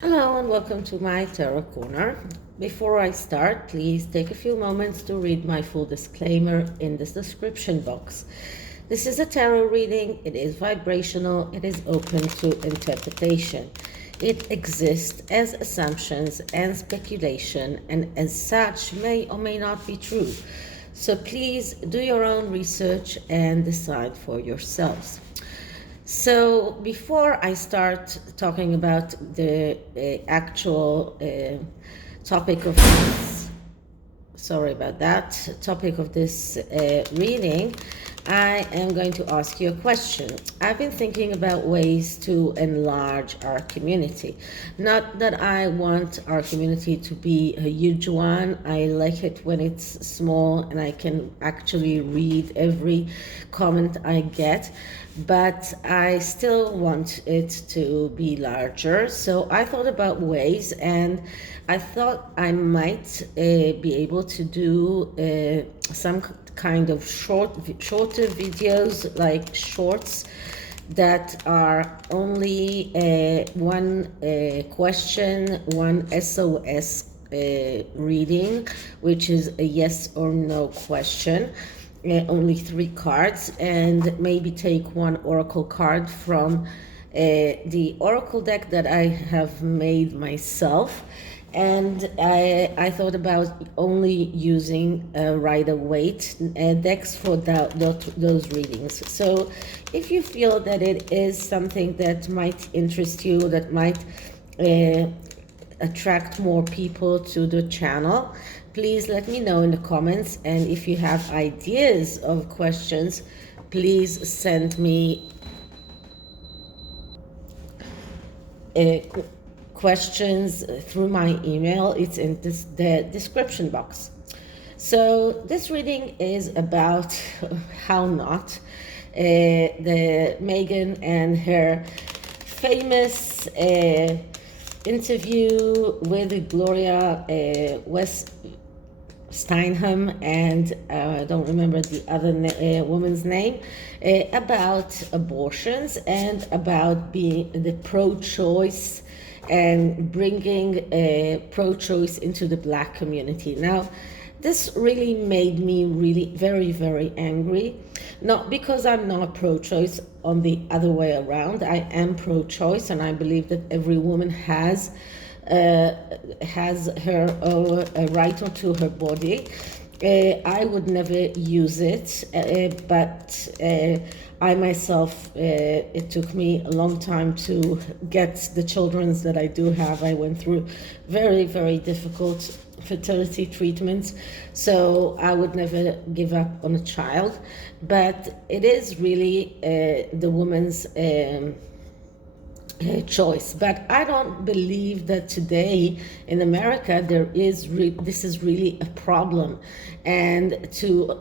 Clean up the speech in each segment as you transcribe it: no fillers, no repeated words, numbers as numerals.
Hello and welcome to my Tarot Corner. Before I start, please take a few moments to read my full disclaimer in this description box. This is a tarot reading, it is vibrational, it is open to interpretation. It exists as assumptions and speculation, and as such may or may not be true. So please do your own research and decide for yourselves. So before I start talking about the actual topic of this, topic of this reading, I am going to ask you a question. I've been thinking about ways to enlarge our community. Not that I want our community to be a huge one. I like it when it's small and I can actually read every comment I get, but I still want it to be larger. So I thought about ways, and I thought I might be able to do some kind of shorter videos, like shorts that are only one question, one SOS reading, which is a yes or no question. Only 3 cards, and maybe take one oracle card from the oracle deck that I have made myself. And I thought about only using Rider-Waite decks for those readings. So if you feel that it is something that might interest you, that might attract more people to the channel, please let me know in the comments. And if you have ideas of questions, please send me questions through my email. It's in the description box. So this reading is about how not the Meghan and her famous interview with Gloria Steinem, and I don't remember the other woman's name, about abortions and about being the pro-choice and bringing pro-choice into the Black community. Now, this really made me really very, very angry. Not because I'm not pro-choice, on the other way around. I am pro-choice, and I believe that every woman has her right onto her body. I would never use it, but I myself, it took me a long time to get the children that I do have. I went through very, very difficult fertility treatments, so I would never give up on a child. But it is really the woman's choice. But I don't believe that today in America this is really a problem, and to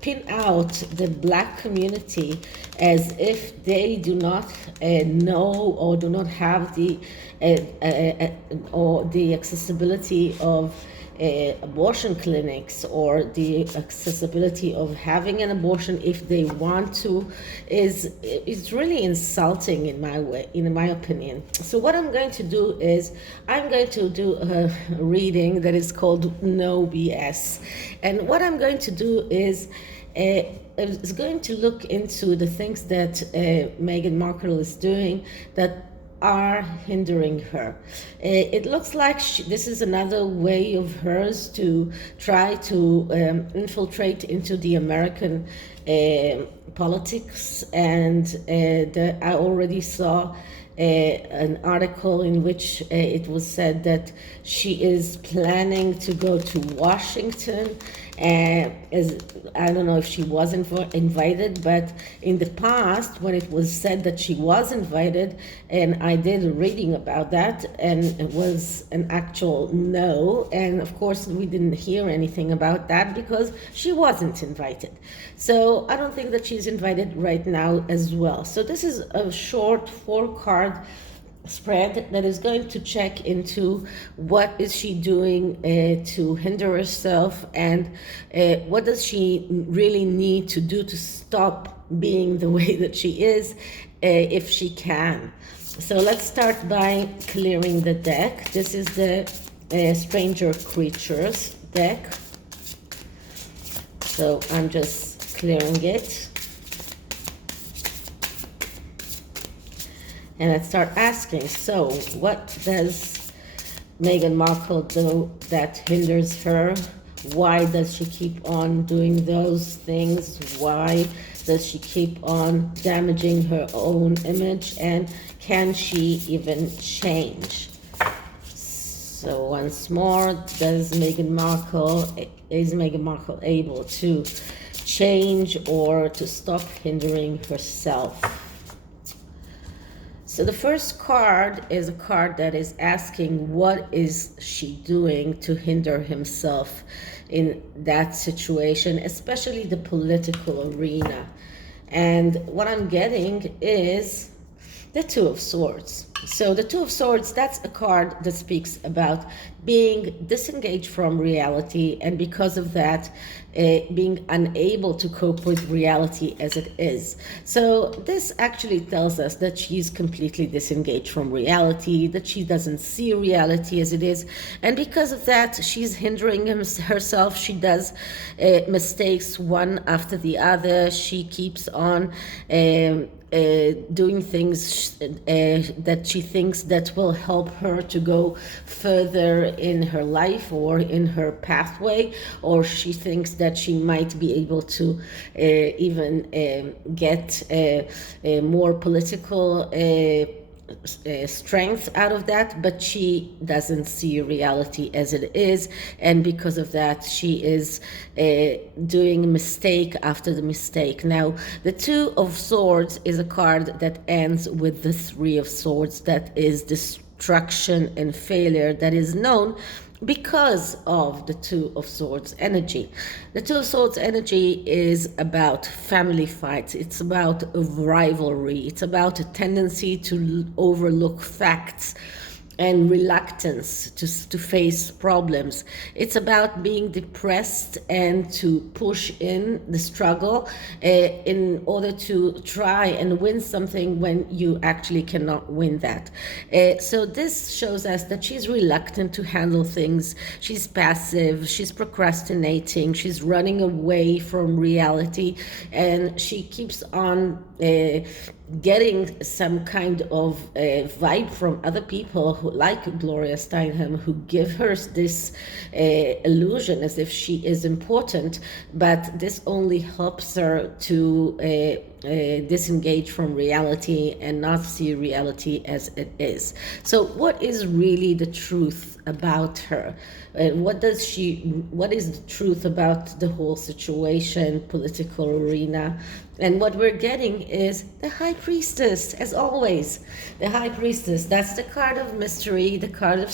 pin out the Black community as if they do not know or do not have the or the accessibility of abortion clinics, or the accessibility of having an abortion if they want to, is really insulting in my opinion. So what I'm going to do is I'm going to do a reading that is called No BS, and what I'm going to do is going to look into the things that Meghan Markle is doing that are hindering her. It looks like this is another way of hers to try to infiltrate into the American politics. And I already saw an article in which it was said that she is planning to go to Washington. As I don't know if she was invited, but in the past, when it was said that she was invited, and I did a reading about that, and it was an actual no, and of course we didn't hear anything about that because she wasn't invited. So I don't think that she's invited right now as well. So this is a short 4-card spread that is going to check into what is she doing to hinder herself, and what does she really need to do to stop being the way that she is, if she can. So let's start by clearing the deck. This is the Stranger Creatures deck. So I'm just clearing it. And let's start asking, so what does Meghan Markle do that hinders her? Why does she keep on doing those things? Why does she keep on damaging her own image? And can she even change? So once more, is Meghan Markle able to change or to stop hindering herself? So the first card is a card that is asking, what is she doing to hinder himself in that situation, especially the political arena? And what I'm getting is the Two of Swords. So the Two of Swords, that's a card that speaks about being disengaged from reality, and because of that, being unable to cope with reality as it is. So this actually tells us that she's completely disengaged from reality, that she doesn't see reality as it is, and because of that, she's hindering herself. She does mistakes one after the other. She keeps on doing things that she thinks that will help her to go further in her life or in her pathway, or she thinks that she might be able to even get more political strength out of that, but she doesn't see reality as it is, and because of that she is doing mistake after the mistake. Now the Two of Swords is a card that ends with the Three of Swords, that is destruction and failure, that is known because of the Two of Swords energy. The Two of Swords energy is about family fights. It's about rivalry. It's about a tendency to overlook facts and reluctance to face problems. It's about being depressed and to push in the struggle in order to try and win something when you actually cannot win that. So this shows us that she's reluctant to handle things. She's passive, she's procrastinating, she's running away from reality, and she keeps on getting some kind of vibe from other people who, like Gloria Steinem, who give her this illusion as if she is important, but this only helps her to disengage from reality and not see reality as it is. So what is really the truth about her? What is the truth about the whole situation, political arena? And what we're getting is the High Priestess, as always. The High Priestess, that's the card of mystery, the card of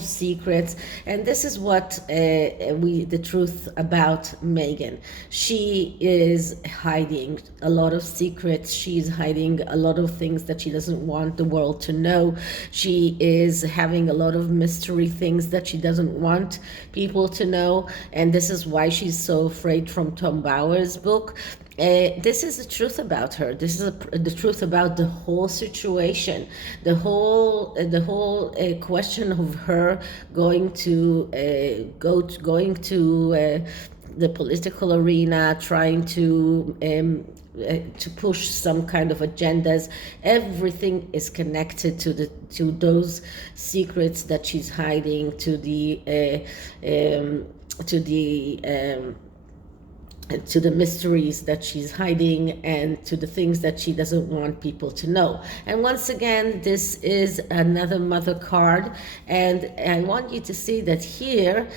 secrets. And this is what the truth about Meghan. She is hiding a lot of secrets. She's hiding a lot of things that she doesn't want the world to know. She is having a lot of mystery things that she doesn't want people to know. And this is why she's so afraid from Tom Bauer's book. This is the truth about her. This is the truth about the whole situation, the whole question of her going to the political arena, trying to push some kind of agendas. Everything is connected to those secrets that she's hiding, to the mysteries that she's hiding, and to the things that she doesn't want people to know. And once again, this is another mother card, and I want you to see that here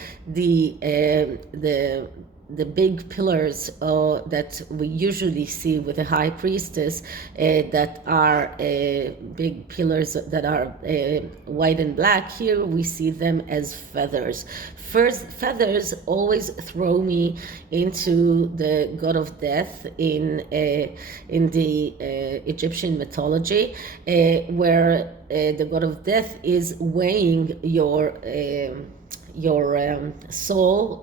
the big pillars that we usually see with a High Priestess, that are big pillars that are white and black. Here we see them as feathers. First, feathers always throw me into the god of death in the Egyptian mythology, where the god of death is weighing your soul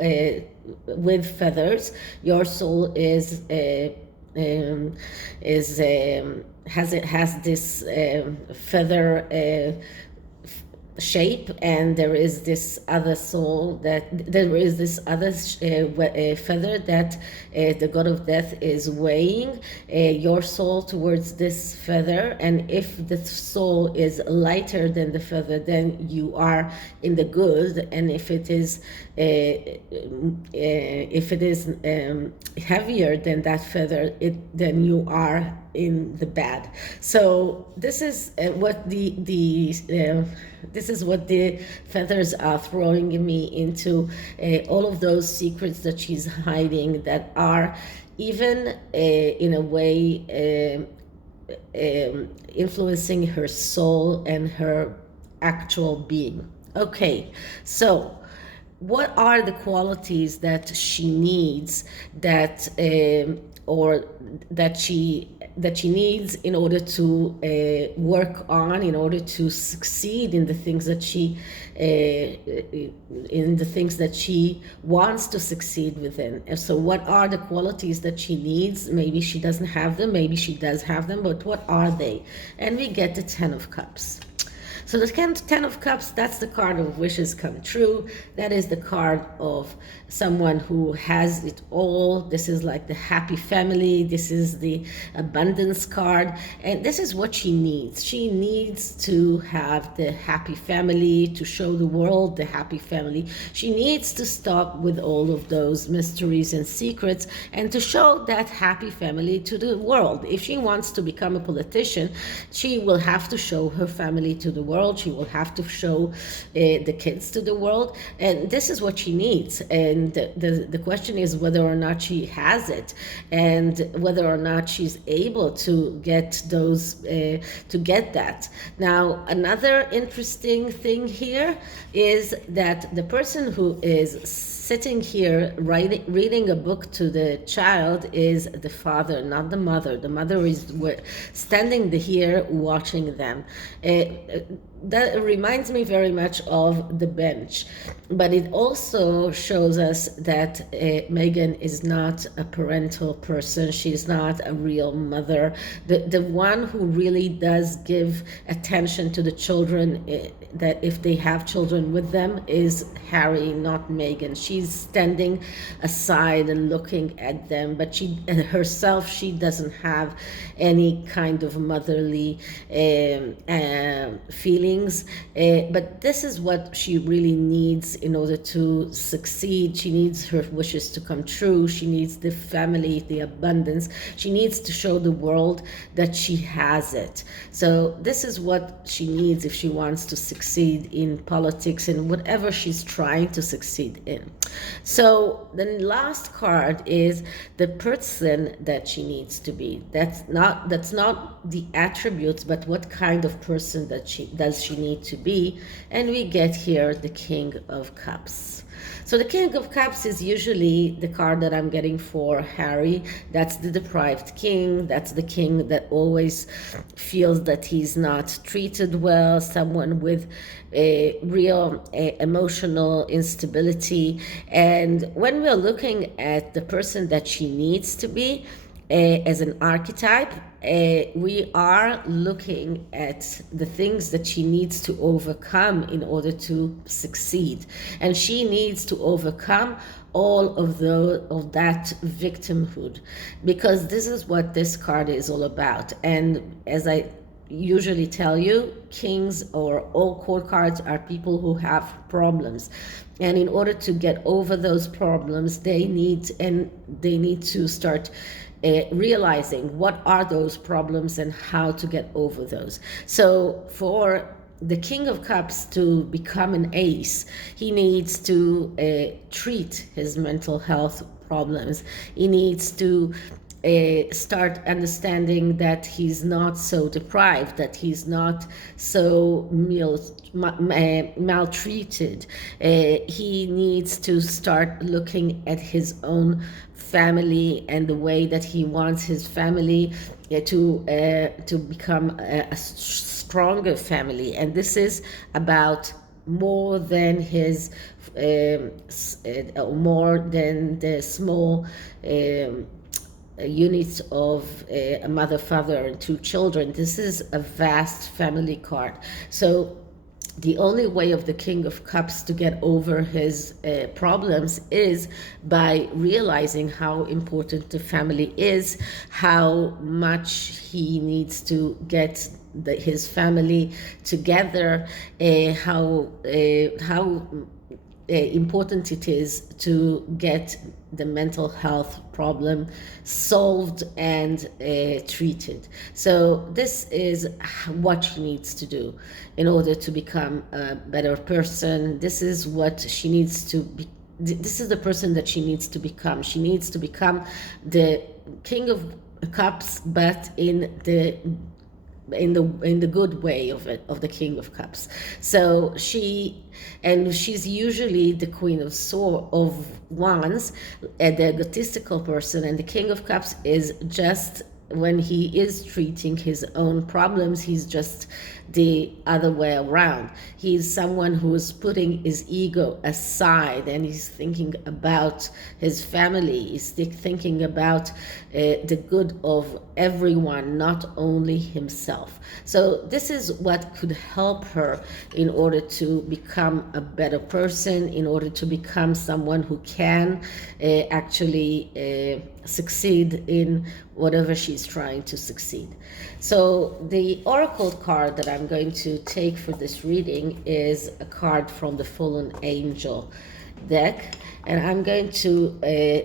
with feathers. Your soul is is has this feather shape, and there is this other soul, that there is this other feather that the god of death is weighing your soul towards this feather. And if the soul is lighter than the feather, then you are in the good, and if it is heavier than that feather, then you are in the bad. So this is what this is what the feathers are throwing me into, all of those secrets that she's hiding, that are even in a way influencing her soul and her actual being. Okay, so what are the qualities that she needs, that or that she needs in order to work on, in order to succeed in the things that she wants to succeed within? And so what are the qualities that she needs? Maybe she doesn't have them, maybe she does have them, but what are they? And we get the 10 of Cups. So the 10 of Cups, that's the card of wishes come true. That is the card of someone who has it all. This is like the happy family. This is the abundance card. And this is what she needs. She needs to have the happy family, to show the world the happy family. She needs to stop with all of those mysteries and secrets and to show that happy family to the world. If she wants to become a politician, she will have to show her family to the world. She will have to show the kids to the world, and this is what she needs. And the question is whether or not she has it, and whether or not she's able to get those, to get that. Now, another interesting thing here is that the person who is sitting here reading a book to the child is the father, not the mother. The mother is standing here watching them. That reminds me very much of the bench, but it also shows us that Meghan is not a parental person. She's not a real mother. The one who really does give attention to the children, that if they have children with them, is Harry, not Meghan. She's standing aside and looking at them, but she herself, she doesn't have any kind of motherly feelings. But this is what she really needs in order to succeed. She needs her wishes to come true. She needs the family, the abundance. She needs to show the world that she has it. So this is what she needs if she wants to succeed in politics and whatever she's trying to succeed in. So the last card is the person that she needs to be. That's not the attributes, but what kind of person that does she need to be. And we get here the King of Cups. So the King of Cups is usually the card that I'm getting for Harry. That's the deprived king. That's the king that always feels that he's not treated well, someone with a real emotional instability. And when we're looking at the person that she needs to be, as an archetype, we are looking at the things that she needs to overcome in order to succeed. And she needs to overcome all of that victimhood, because this is what this card is all about. And as I usually tell you, kings or all court cards are people who have problems, and in order to get over those problems, they need to start realizing what are those problems and how to get over those. So for the King of Cups to become an ace, he needs to treat his mental health problems. He needs to start understanding that he's not so deprived, that he's not so maltreated. He needs to start looking at his own family and the way that he wants his family to become a stronger family. And this is about more than his more than the small units of a mother, father, and 2 children. This is a vast family card. So the only way of the King of Cups to get over his problems is by realizing how important the family is, how much he needs to get his family together, how important it is to get the mental health problem solved and treated. So this is what she needs to do in order to become a better person. This is what she needs to be. This is the person that she needs to become. She needs to become the King of Cups, but in the good way of it, of the King of Cups. So she's usually the Queen of Wands, the egotistical person, and the King of Cups is just, when he is treating his own problems, he's just the other way around. He's someone who is putting his ego aside and he's thinking about his family. He's thinking about the good of everyone, not only himself. So this is what could help her in order to become a better person, in order to become someone who can actually succeed in whatever she's trying to succeed. So the oracle card that I'm going to take for this reading is a card from the Fallen Angel deck, and I'm going to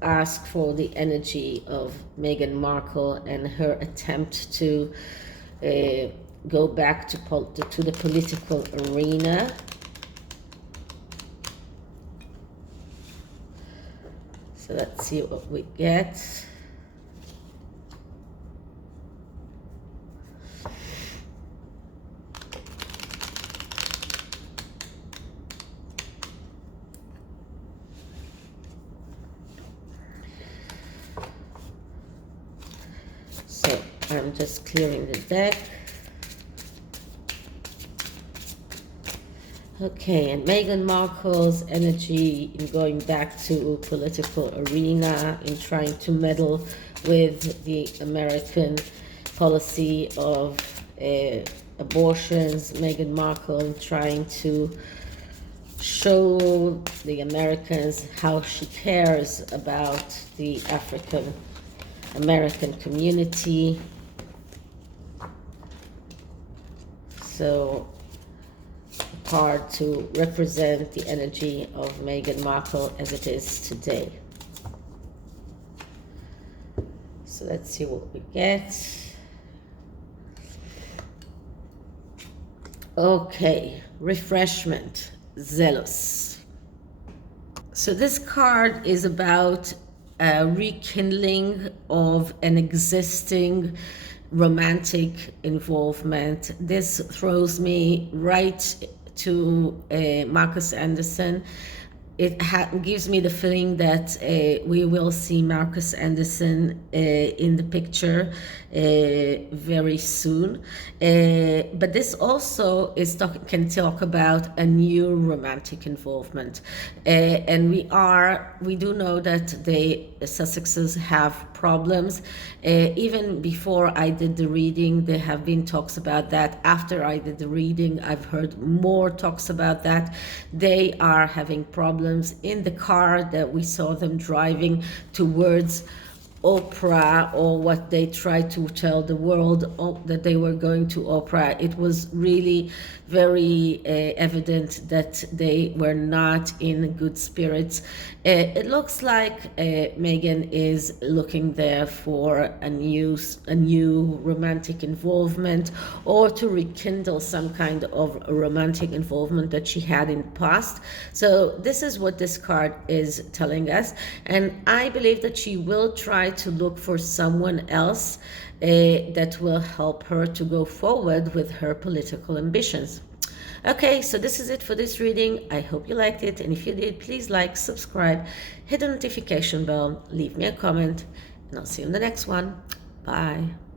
ask for the energy of Meghan Markle and her attempt to go back to the political arena. So let's see what we get. So I'm just clearing the deck. Okay, and Meghan Markle's energy in going back to political arena, in trying to meddle with the American policy of abortions. Meghan Markle trying to show the Americans how she cares about the African American community. So card to represent the energy of Meghan Markle as it is today. So let's see what we get. Okay, refreshment, zealous. So this card is about a rekindling of an existing romantic involvement. This throws me right to Marcus Anderson. It gives me the feeling that we will see Marcus Anderson in the picture very soon. But this also can talk about a new romantic involvement. And we do know that the Sussexes have problems. Even before I did the reading, there have been talks about that. After I did the reading, I've heard more talks about that. They are having problems in the car that we saw them driving towards Oprah, or what they tried to tell the world, that they were going to Oprah. It was really very evident that they were not in good spirits. It looks like Meghan is looking there for a new romantic involvement, or to rekindle some kind of romantic involvement that she had in the past. So this is what this card is telling us, and I believe that she will try to look for someone else that will help her to go forward with her political ambitions. Okay, so this is it for this reading. I hope you liked it, and if you did, please like, subscribe, hit the notification bell, leave me a comment, and I'll see you in the next one. Bye.